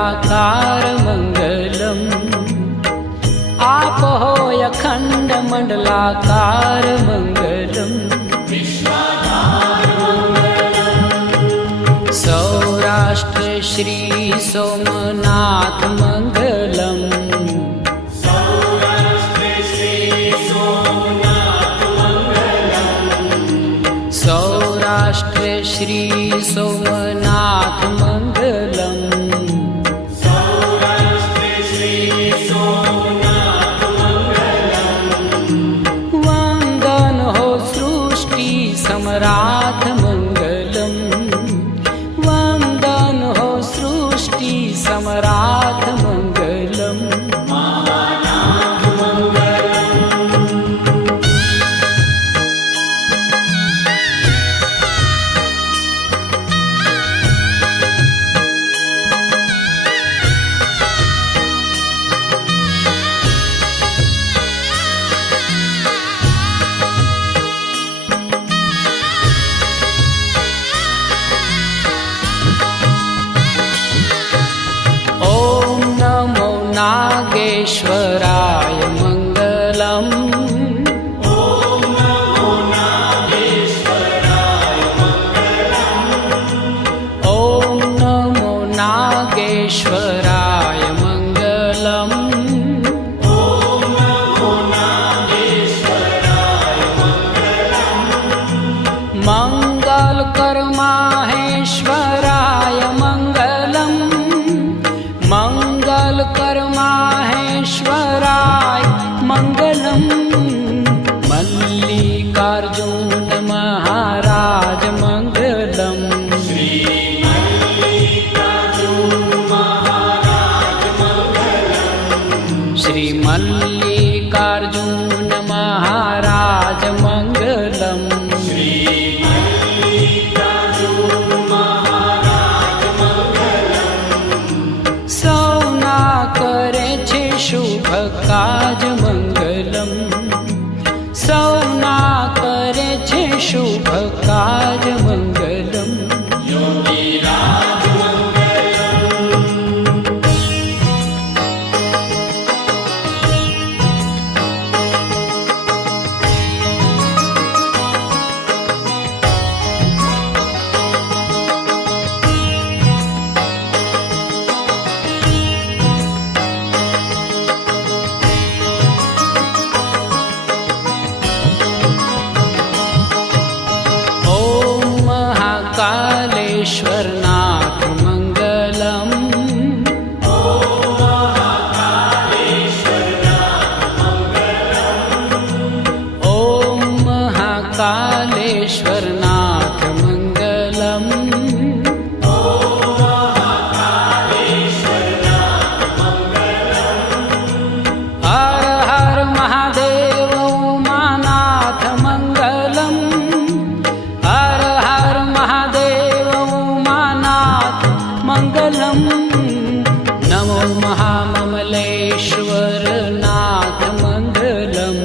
मंडलाकार मंगलम। आप हो अखंड मंडलाकार मंगलम। सौराष्ट्र श्री सोमनाथ मंगलम। सौराष्ट्र श्री सोमनाथ मंगलम। वंदन हो सृष्टि सम्राट मंगलम। वंदन हो सृष्टि सम्राट मंगलम। नागेश्वराय मंगलम। ओम नमो नागेश्वराय मंगलम। ओम नमो नागेश्वराय मंगलम। ओम नमो नागेश्वराय मंगलम। मंगल कर माहेश्वराय मंगलम। मंगल कर माहेश्वराय मंगलम। मल्लिकार्जुन महाराज मंगलम। श्री मल्लिकार्जुन महाराज मंगलम। श्री मल्लिकार्जुन महाराज मंगलम। श्री मल्लिकार्जुन महाराज मंगलम। सौना करे छे शुभ काज मंगलम। सौना करे छे शुभ काज मंगलम। योगीराज मंगलम। कालेश्वरनाथ मंगलम। ओम महाकालेश्वरनाथ मंगलम। ओम महाकालेश्वरनाथ मंगलम। ओम महाकालेश्वरनाथ मंगलम। हर हर महादेव उमानाथ मंगलम। हर हर महादेव मंगलम। नमो महाममलेश्वर नाथ मंगलम।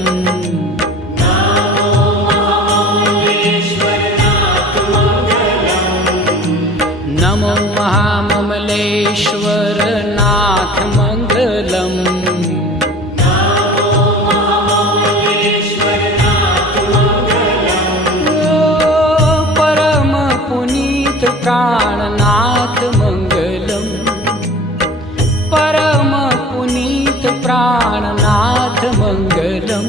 नमो महाममलेश्वर नाथ मंगलम। नमो महाममलेश्वर नाथ मंगलम। नमो महाममलेश्वर नाथ मंगलम। परम पुनीत प्राणनाथ मंगलम। परम पुनीत प्राणनाथ मंगलम।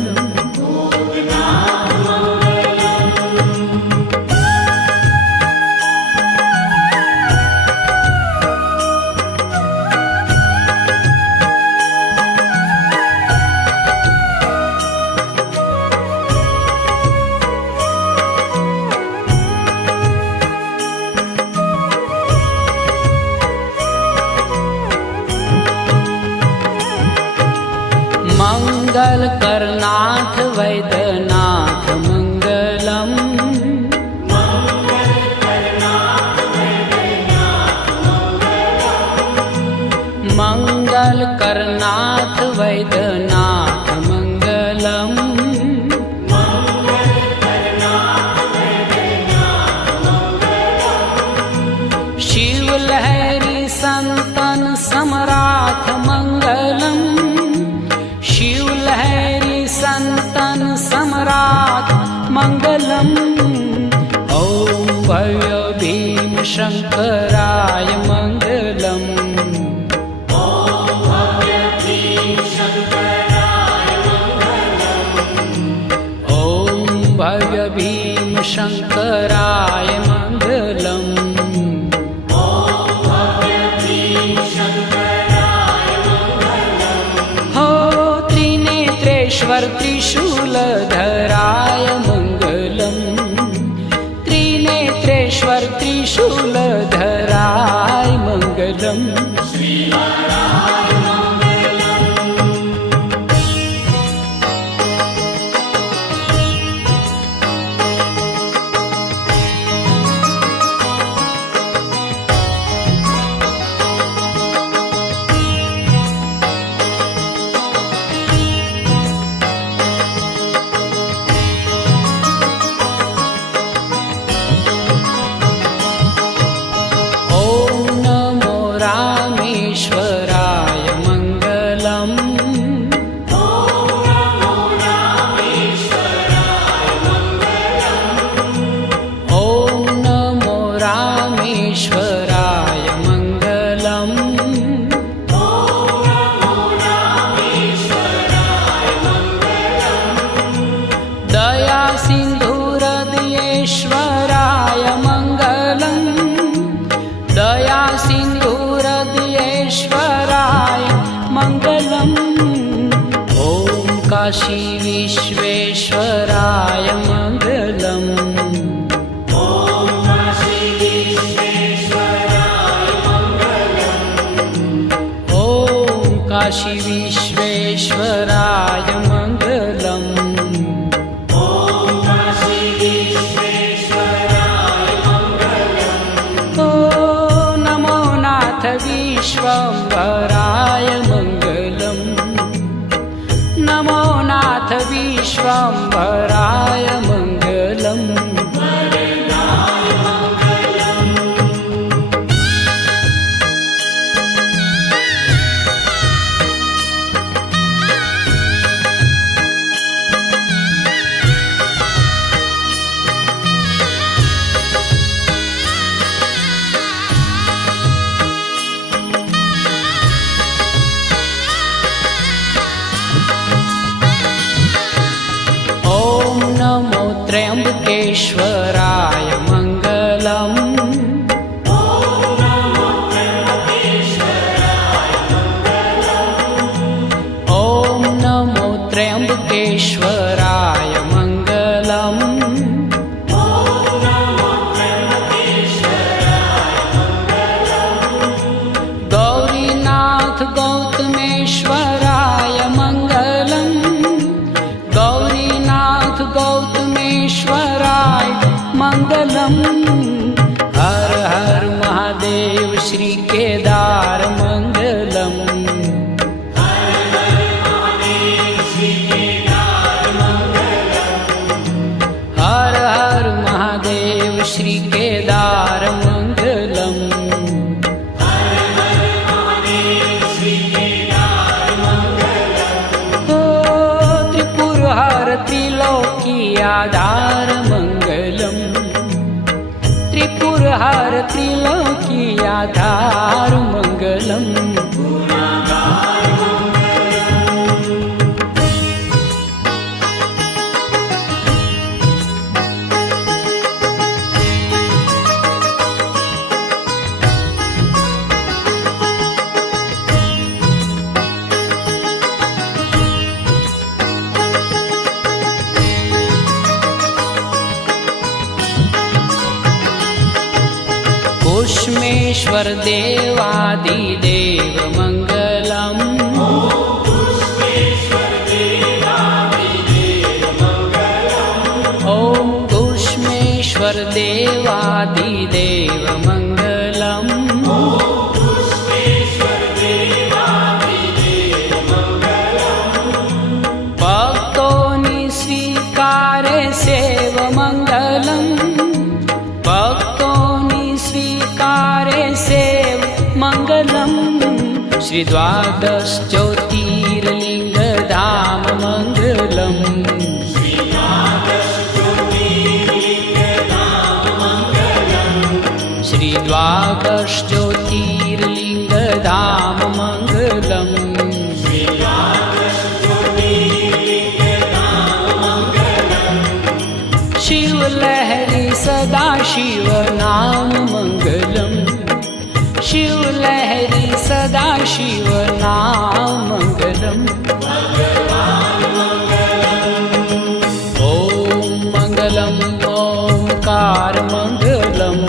मंगल करनाथ वैद्यनाथ मंगलम। मंगल करनाथ वैद्यनाथ मंगलम। मंगल करनाथ वैद्यनाथ मंगलम। मंगल करनाथ वैद्यनाथ मंगलम। शिव लहरी संतन सम समराथ मंगलम, शिवलहरी संतन सम्राट मंगलम। ओम भव्य भीम शंकराय मंगलम, ओम भव्य भीम शंकराय मंगलम, ओम भव्य भीम शंकराय मंगलम। ओम भव्य भीम शंकराय मंगलम। हो त्रिनेत्रेश्वर त्रिशूलधराय मंगलम, त्रिनेत्रेश्वर त्रिशूलधराय मंगलम। श्रीहराय मंगलम। ओम नमो रामेश्वराय मंगलम, ओम नमो रामेश्वराय मंगलम, ओम नमो रामेश्वराय मंगलम। ओम नमो रामेश्वराय मंगलम, दया सिंधु हृदयेश्वराय मंगलम, दया सिंधु हृदयेश्वराय मंगलम। ओम काशी विश्वेश्वराय मंगलम, ओम काशी विश्वेश्वराय मंगलम, ओम काशी विश्वेश्वराय मंगलम। ओम काशी विश्वेश्वराय मंगलम। ओ नमो नाथ विश्वम्भराय मंगलम, नमो नाथ विश्वम्भराय मंगलम। वरदाय मंगलम। ओम नमो त्र्यंबकेश्वराय मंगलम, ओम नमो त्र्यंबकेश्वराय मंगलम, ओम नमो त्र्यंबकेश्वराय मंगलम। ओम नमो त्र्यंबकेश्वराय मंगलम, गौरीनाथ गौतमेश्वराय मंगलम, गौरीनाथ गौतमेश्वराय मंगलम। हर हर महादेव श्री केदार मंगलम, हर हर महादेव श्री केदार मंगलम, हर हर महादेव श्री केदार मंगलम। हर हर महादेव श्री केदार मंगलम। ओ त्रिपुरहर त्रिलोकी आधार मंगलम, त्रिपुरहर त्रिलोकी आधार मंगलम। गुणागार कुष्मेश्वर देवादिदेव मंगलम, पुष्पेश्वर देवादिदेव मंगलम, ओम कुष्मेश्वर देवादिदेव मंगलम। पुष्पेश्वर देवादिदेव मंगलम, भक्तोनि स्वीकारे सेव मंगलम, भक्तोनि स्वीकारे सेव मंगलम। श्री द्वादश ज्योतिर्लिंग धाम मंगलम श्री द्वादश ज्योतिर्लिंग धाम मंगलम शिव लहरी सदा शिव नाम मंगलम शिव लहरी सदा शिव नाम मंगलम ओम मंगलम ओंकार मंगलम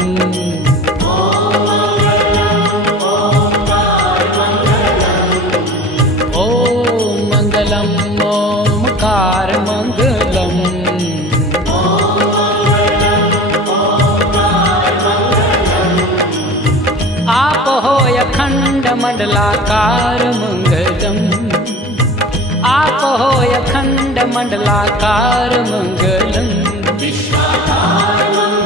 ओम मंगलम ओंकार मंगलम आप हो अखंड मंडलाकार मंगलम आप हो अखंड मंडलाकार मंगलम विश्वाधार मंगलम